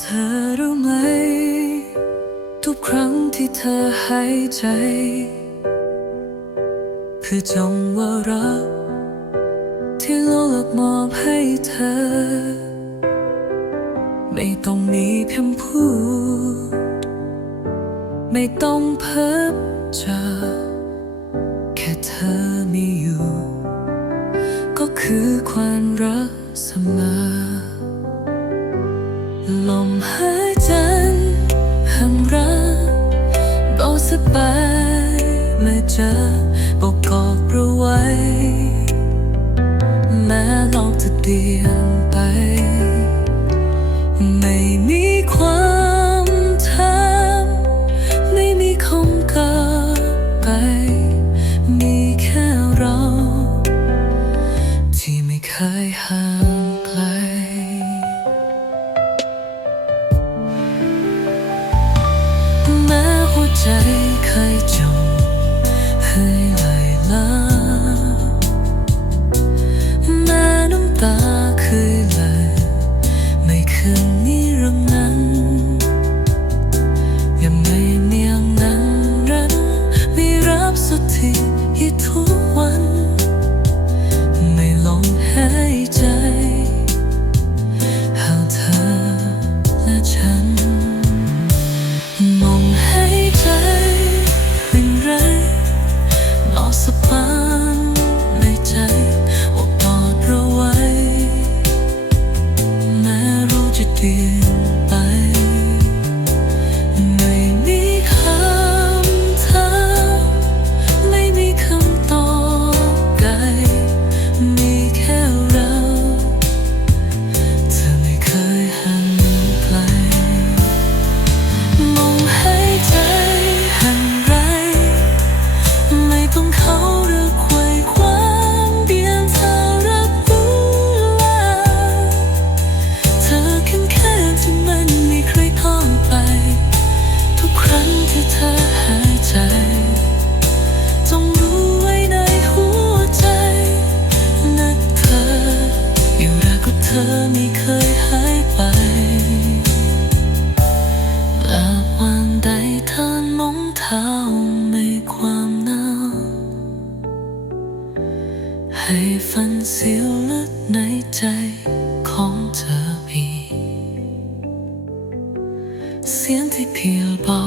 เธอรู้ไหม ทุกครั้งที่เธอหายใจเพื่อจงว่ารัก ที่เราหลักมอบให้เธอ ไม่ต้องมีเพียงพูด ไม่ต้องเพ้อเจอแค่เธอมีอยู่ ก็คือความรักเสมอ บายมื่เจอบอกกอดเราไว้แม้โลกจะเปลี่ยนไป ไม่มีความถาไม่มีคำกลับไป มีแค่เรา ที่ไม่เคยห่างไกลแม้หัวใจ ให้ฝันเสียวลึกในใจของเธอมีเสียงที่เพียงเบา